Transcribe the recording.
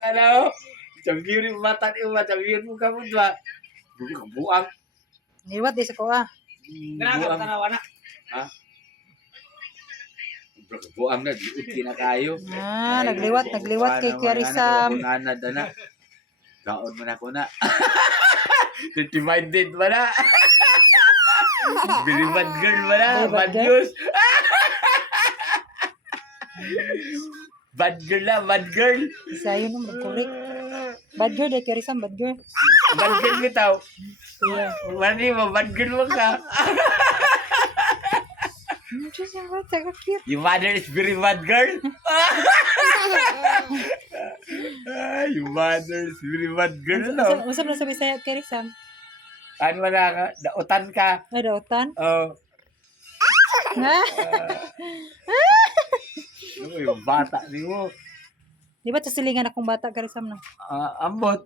Ano? Champion yung mata ni Uma, champion mo ka mo ba? Buang. Niwat di sa ko ah. Buang. Ha? Buang na, di na kayo. Nagliwat kay Kiarisam. Ana na. Gaon mo na ko na. Divided ba na? Very bad girl ba na? Bad news. Bad girl na, bad girl. Isayo nung magkurik. Bad girl dahil Kiarisam, bad girl. Bad girl bitaw. Yeah. Mani mo, bad girl mo ka. Diyos ang bata ka cute. Your mother is very bad girl. Your mother is very bad girl, no? Usap na sabi sa Kiarisam. Ano na ka? Dautan ka. Ay, dautan. Oh. Yung bata ni mo. Di ba silingan akong bata Kiarisam no? Ambot.